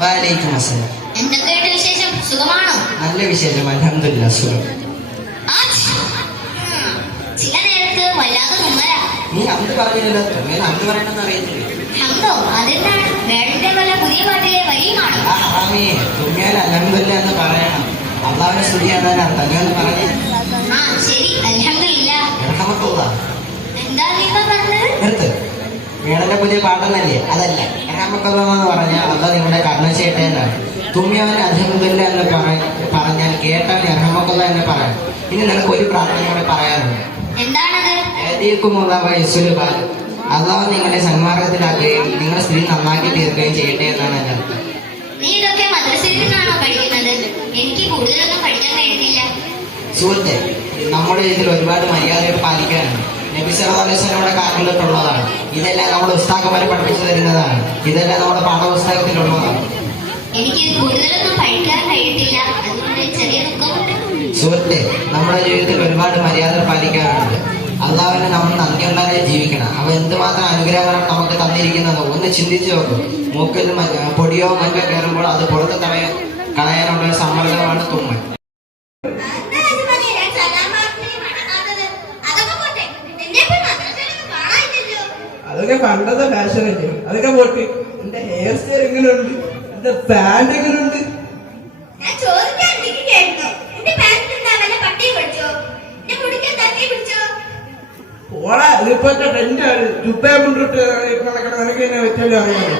വലൈക്കും അസ്സലാം. എന്തൊക്കെയുണ്ട് വിശേഷം? സുഖമാണോ? നല്ല വിശേഷം, അൽഹംദുലില്ലാ സുഖം. ചില നേരത്ത് വല്ലാതെ തുമ്മലാ. നീ അന്ത് പറഞ്ഞില്ലല്ലോ, തുമ്മേൽ അന്ത് പറയണമെന്ന് അറിയത്തില്ല. ഹംദോ, അതെന്താണ്? വേടന്റെ വല്ല പുതിയ പാട്ടിലെ വരിയുമാണോ? തുമ്മിയാൽ അൽഹംദുലില്ലാ എന്ന് പറയണം. അള്ളാഹുവിനെ സ്തുതിയാണെന്ന് അർത്ഥം. നീ ഒന്ന് പറഞ്ഞേ. ശരി, അൽഹംദുലില്ലാ. എന്താ നീ പറഞ്ഞത്? നിർത്ത്. വേടന്റെ പുതിയ പാട്ടൊന്നല്ലേ? അതല്ല. റഹ്മത്തുള്ളാഹ് പറഞ്ഞാൽ അള്ളാഹ് നിങ്ങളുടെ കരുണ ചെയ്യട്ടെ എന്നാണ്. തുമ്മിയവൻ അൽഹംദുലില്ലാ എന്ന് പറഞ്ഞാൽ കേട്ടവൻ റഹ്മത്തുള്ളാഹ് എന്ന് പറയാം. ഇനി നിനക്ക് ഒരു പ്രാർത്ഥന കൂടെ പറയാറുണ്ട്. എന്താണത്? അള്ളാഹു നിങ്ങളുടെ സന്മാർഗത്തിലാക്കുകയും നിങ്ങളുടെ സ്ത്രീ നന്നാക്കി തീർക്കുകയും ചെയ്യട്ടെ എന്നാണ് എന്റെ അർത്ഥം. നീ ഇതൊക്കെ മദ്രസയിൽ നിന്നാണോ പഠിക്കുന്നത്? എനിക്ക് കൂടുതലൊന്നും പഠിക്കാൻ കഴിയുന്നില്ല. സുഹൃത്തെ, നമ്മുടെ ഇതിൽ ഒരുപാട് മര്യാദകൾ പാലിക്കാനുണ്ട്. നബി സല്ലല്ലാഹു അലൈഹി വസല്ലമയുടെ കാലം തൊട്ടുള്ളതാണ്. ഇതെല്ലാം നമ്മുടെ ഉസ്താദുമാരെ പഠിപ്പിച്ചു തരുന്നതാണ്. ഇതെല്ലാം നമ്മുടെ പാഠപുസ്തകത്തിലുള്ളതാണ്. എനിക്ക് കൂടുതലൊന്നും പഠിക്കാൻ കഴിയത്തില്ല, അതുകൊണ്ട് ചെറിയ ദുഃഖമുണ്ട്. സുഹൃത്തെ, നമ്മുടെ ജീവിതത്തിൽ ഒരുപാട് മര്യാദകൾ പാലിക്കാറുണ്ട്. അള്ളാഹുവിനെ നമ്മൾ നന്ദിയുള്ളവരെ ജീവിക്കണം. അവ എന്തുമാത്രം അനുഗ്രഹമാണ് നമുക്ക് തന്നിരിക്കുന്നത് ഒന്ന് ചിന്തിച്ചു നോക്കും. മൂക്കിൽ പൊടിയോ മറ്റോ കയറുമ്പോൾ അത് പുറത്ത് കളയാനുള്ള ഒരു സമ്മർദ്ദമാണ് തുമ്മൽ. അതൊക്കെ പണ്ടത്തെ ഫാഷനല്ലേ, അതൊക്കെ പോട്ട്. എന്റെ ഹെയർ സ്റ്റൈൽ എങ്ങനെയുണ്ട്? എന്റെ പാന്റ് എങ്ങനെയുണ്ട്? ഓളെ ഇതിപ്പോഴത്തെ ട്രെൻഡാണ്. ജുബേ മുണ്ടിട്ട് നടക്കണ നിനക്ക് എന്നെ വെച്ചല്ലോ അറിയാമോ?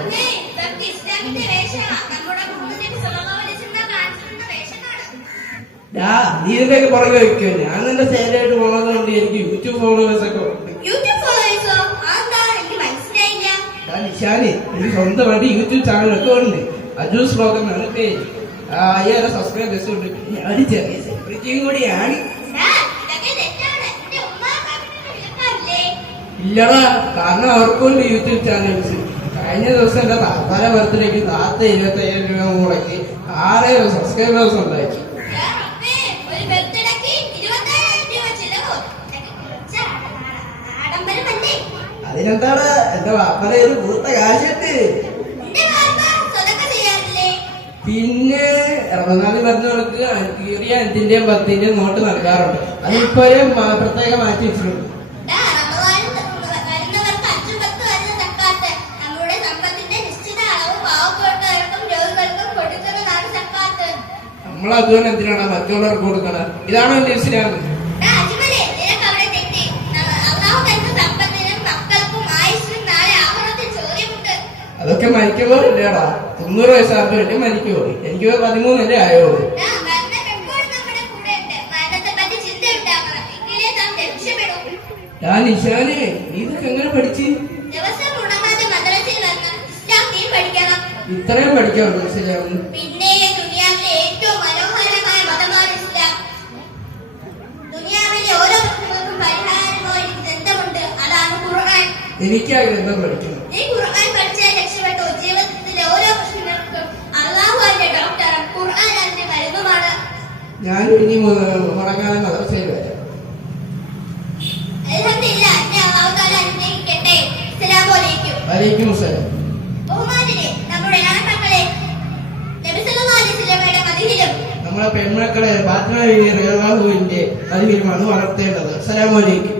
നീ ഇതിലേക്ക് പുറകെ വയ്ക്കോ. ഞാൻ നിന്റെ സേലായിട്ട് പോകുന്നതുകൊണ്ട് എനിക്ക് യൂട്യൂബ് ഫോളോവേഴ്സ് ഒക്കെ ഉണ്ട്. നിഷാനി, എനിക്ക് സ്വന്തമായിട്ട് യൂട്യൂബ് ചാനലൊക്കെ ഉണ്ട്. അജൂസ് ബ്ലോഗ് എന്നാണ് പേര്. 5000 സബ്സ്ക്രൈബേഴ്സ് ഉണ്ട്. ഞാൻ ചെറിയ സെലിബ്രിറ്റിയും കൂടിയാണ്. ഇല്ലടാ, കാരണം അവർക്കുണ്ട് യൂട്യൂബ് ചാനൽസ്. കഴിഞ്ഞ ദിവസം എന്റെ താത്താരെ ബർത്ത്ഡേക്ക് താത്ത 25,000 രൂപ മുടക്കി 6,000 സബ്സ്ക്രൈബേഴ്സ് ഉണ്ടാക്കി. അതിനെന്താണ്, എന്റെ വാപ്പനെ ഒരു പൂത്ത കാശിട്ട്. പിന്നെ റമദാനിൽ പറഞ്ഞു കൊടുക്ക് കീറിയ 5-ന്റെയും 10-ന്റെയും നോട്ട് നൽകാറുണ്ട്. അതിപ്പോഴും പ്രത്യേക മാറ്റി വെച്ചിട്ടുണ്ട്. നമ്മളതുപോലെ എന്തിനാണ് മറ്റുള്ളവർക്ക് കൊടുക്കണം? ഇതാണോ എന്റെ ഇസ്ലാം? അതൊക്കെ മരിക്കുമ്പോഴല്ലേടാ. 90 വയസ്സാകുമ്പോഴല്ലേ മരിക്കുമോ? എനിക്ക് 13 ആയോളൂ. ഞാൻ നിശാനെ, നീ ഇതൊക്കെ എങ്ങനെ പഠിച്ച്? ഇത്രയും പഠിക്കാറുണ്ട് ഇസ്ലാം? എനിക്ക് ആ ഗ്രന്ഥം പഠിക്കണം. ഞാൻ ഇനി മുടങ്ങാതെ മദ്രസയിൽ വരാം. വലൈക്കും അസ്സലാം. നമ്മളെ പെൺമക്കളെ ഫാത്തിമ ബീവി റളിയല്ലാഹു അൻഹയുടെ മതിഹിലുമാണ് വളർത്തേണ്ടത്. അസ്സലാമു അലൈക്കും.